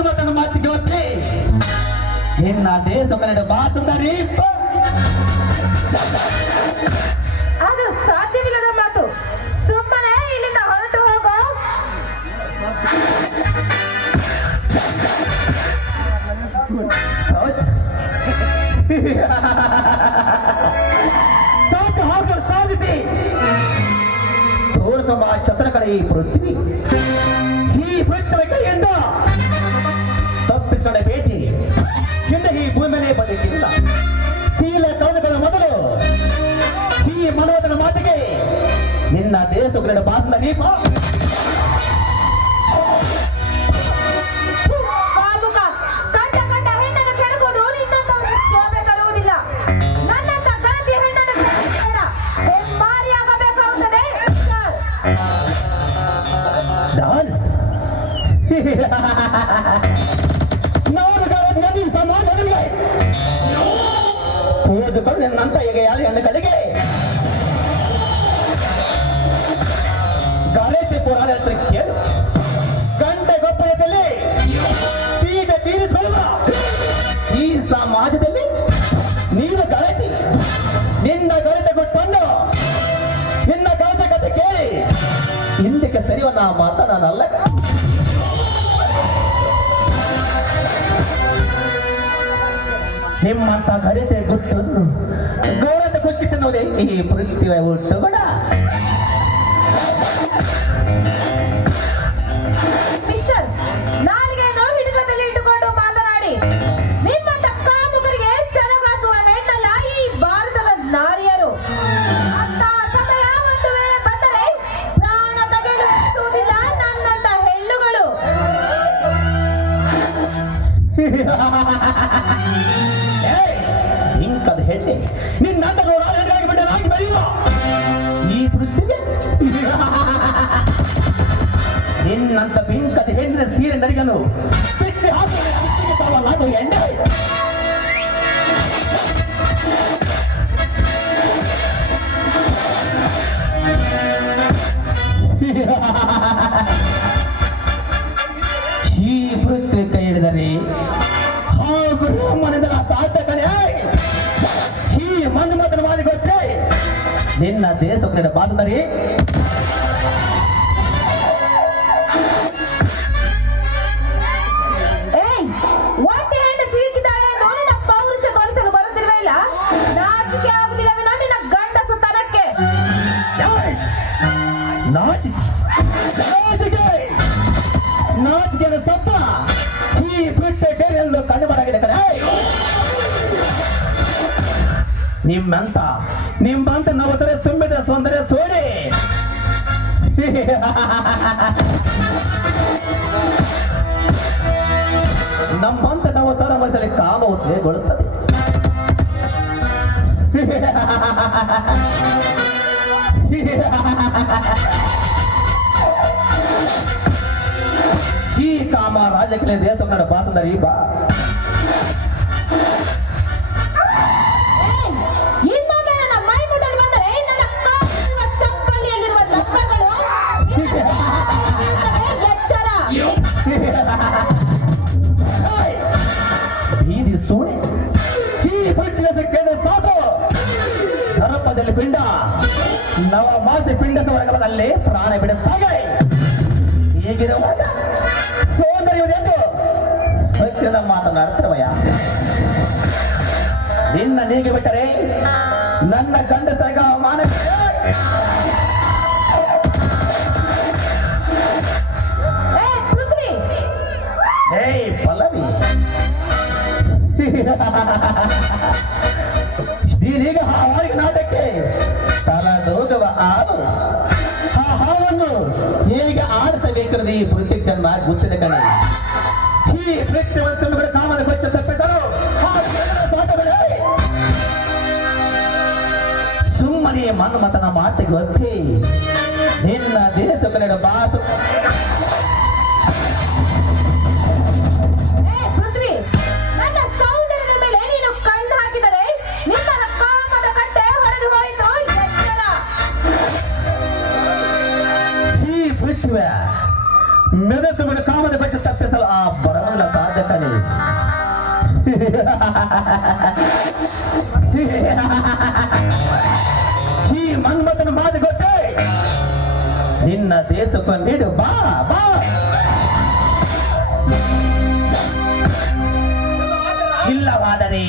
ಮನ್ಮಥನ ಮಾತಿಗೆ ಒಪ್ಪಿ ನಿನ್ನ ದೇಶ ಕನ್ನಡ ಬಾಸುಂದರಿ. ಅದು ಸಾಧ್ಯವಿಲ್ಲದ ಮಾತು. ಸುಮ್ಮನೆ ಇಲ್ಲಿಂದ ಹೊರಟು ಹೋಗೋ. ಸಾಕು ಹಾಗೂ ಸಾಧಿಸಿ ತೋರಿಸುವ ಛತ್ರಗಳ ಈ ಪೃಥ್ವಿ ಈ ಪೃಥ್ವಿ ಕೈಯಿಂದ ತಪ್ಪಿಸಿಕೊಂಡ ಭೇಟಿ ಹಿಂದೆ ಈ ಭೂಮಿಯೇ ಬದುಕಿಲ್ಲ. ಶೀಲ ಕವನಗಳ ಮೊದಲು ಈ ಮನೋದನ ಮಾತಿಗೆ ನಿನ್ನ ದೇಶಗಳ ಬಾಸನ ದೀಪ. ನದಿ ಸಮಾಜದಲ್ಲಿ ಪೂಜೆಗಳು ನಿನ್ನಂತ ಈಗ ಯಾರು ಹೆಣ್ಣು ಕಡೆಗೆ ಗಾಳಿತಿ ಪುರಾಣ ಹತ್ರ ಕೇಳು. ಗಂಟೆ ಗೊಬ್ಬರದಲ್ಲಿ ಪೀಠ ತೀರಿಸುವ ಈ ಸಮಾಜದಲ್ಲಿ ನೀನು ಗಾಳಿತಿ ನಿನ್ನ ಗಳಿತೆ ಕೊಟ್ಟನ್ನು ನಿನ್ನ ಗಳಿತ ಕತೆ ಕೇಳಿ ಹಿಂದಕ್ಕೆ ಸರಿವ ನಾ ಮಾತನಾಡಲ್ಲ. ನಿಮ್ಮಂತ ಘನತೆ ಗುಟ್ಟು ಗೌರವ ಗೊತ್ತಿಟ್ಟುವುದೇ ಈ ಪೃಥ್ವಿಯ ಹುಟ್ಟುಗಡ. ಮಿಸ್ಟರ್, ನಾಲಿಗೆಯನ್ನು ಹಿಡಿತದಲ್ಲಿ ಇಟ್ಟುಕೊಂಡು ಮಾತನಾಡಿ. ನಿಮ್ಮಂತ ಕಾಮುಕರಿಗೆ ಸೆರಗಾಸುವ ಹೆಣ್ಣಲ್ಲ ಈ ಭಾರತದ ನಾರಿಯರು. ಅಂತ ಸಮಯ ಒಂದು ವೇಳೆ ಬಂದರೆ ಪ್ರಾಣ ತೆಗೆದುಕೊಳ್ಳುವುದಿಲ್ಲ ನನ್ನಂತ ಹೆಣ್ಣುಗಳು. ಇಂಕದ ಹೆಣ್ಣೆ ನಿನ್ನಂತ ನೋಡಾಗಿ ಬಿಡಲಾಗಿ ಬರೆಯುವ ಈ ಪೃಥ್ವಿಗೆ ನಿನ್ನಂತ ಬಿಂಕದ ಹೆಣ್ಣಿನ ಸೀರೆ ನರಿಗನು ಬಿಚ್ಚಿ ಹಾಕಲಾಗುವ ಎಣ್ಣೆ. ಈ ಪೃಥ್ವಿ ಕೈ ಹಿಡಿದರೆ ಮನೆದರ ಸಾರ್ಥಕನೇ ಈ ಮನ್ಮಥನ ಮಾದಿ ಕೊಟ್ಟೆ ನಿನ್ನ ದೇಶ ಕನ್ನಡ ಬಾಸುಂದರಿ. ಒಂಟಿ ಹೆಣ್ಣು ಸಿಕ್ಕಿದ್ದಾಳೆ ಎಂದು ನಿನ್ನ ಪೌರುಷ ತೋರಿಸಲು ಬರುತ್ತಿರಲಿಲ್ಲ. ನಾಚಿಕೆ ಆಗುದಿಲ್ಲವೇ ನಿನ್ನ ಗಂಡಸು ತನಕ್ಕೆ. ನಾಚಿಕೆಯ ಸಪ್ಪ ಈ ಬಿಟ್ಟೆ ಬೇರೆಲ್ಲೂ ಕಂಡುಬರಾಗಿದೆ ಕಡೆ. ನಿಮ್ಮಂತ ನವತರ ತುಂಬಿದ ಸೌಂದರ್ಯ ತೋರಿ ನಮ್ಮಂತ ನವತರ ಮನಸ್ಸಲ್ಲಿ ಕಾಮ ಉದ್ರೇಗೊಳ್ಳುತ್ತದೆ. ಈ ಕಾಮ ರಾಜಕೀಯ ದೇಶ ಕನ್ನಡ ಬಾಸುಂದರಿ ಬಾ. ಇನ್ನೊಮ್ಮೆ ನನ್ನ ಮೈ ಮುಟ್ಟಲು ಬಂದರೆ ನನ್ನ ಕಾಲಿನ ಚಪ್ಪಲಿಯಲ್ಲಿರುವ ದಪ್ಪಗಳು ಎಚ್ಚರ. ಬೀದಿ ಸೋಣೆ ಈ ಪೃಥ್ವಿ ಕೇಳಿದ ಸಾಕು. ಧರ್ಮದಲ್ಲಿ ಪಿಂಡ ನವ ಮಾಸಿ ಪಿಂಡ ವರ್ಗದಲ್ಲಿ ಪ್ರಾಣ ಬಿಡುತ್ತಾಗೆ. ಹೇಗಿರುವಾಗ ಸೌಂದರ್ಯವೆಂದು ಸತ್ಯದ ಮಾತನಾಡ್ತಿರುವಯ ನಿನ್ನ ನೀಗೆ ಬಿಟ್ಟರೆ ನನ್ನ ಗಂಡಸರಿಗ ಅವಮಾನ. ಪಲ್ಲವಿ ನೀನೀಗ ಹಾವಾಗಿ ನಾಟಕ್ಕೆ ತಲದೋಗವ ಹಾವು. ಆ ಹಾವನ್ನು ಹೇಗೆ ಆಡಿಸಬೇಕಿರೋದು ಈ ಪೃಥ್ವಿ ಚೆನ್ನಾಗಿ ಗೊತ್ತಿದೆ ಕಣೆ. ಈ ಪೃಥ್ವಿವಂತರುಗಳ ಕಾಮನ ಕೊಚ್ಚ ತಪ್ಪಿಸಲು ಸುಮ್ಮನೆ ಮನ್ಮಥನ ಮಾತಿಗೆ ಒಪ್ಪಿ ನಿನ್ನ ದೇಶ ಕನ್ನಡ ಬಾಸು. ಪೃಥ್ವಿ, ನನ್ನ ಸೌಂದರ್ಯದ ಮೇಲೆ ನೀನು ಕಣ್ಣು ಹಾಕಿದರೆ ನಿನ್ನ ಕಾಮದ ಕಟ್ಟೆ ಹೊಡೆದು ಹೋಯಿತು. ಎಚ್ಚರ. ಈ ಪೃಥ್ವಿ ಮೆದತುಗಳ ಕಾಮದ ಬೆಚ್ಚ ತಪ್ಪಿಸಲು ಆ ಬರವಲ್ಲ ಸಾಧ್ಯ ಕಣೆ. ಈ ಮನ್ಮಥನ ಮಾತು ಗೊತ್ತೇ, ನಿನ್ನ ದೇಶಕ್ಕೂ ನೀಡು ಬಾ ಬಾ. ಇಲ್ಲವಾದರೆ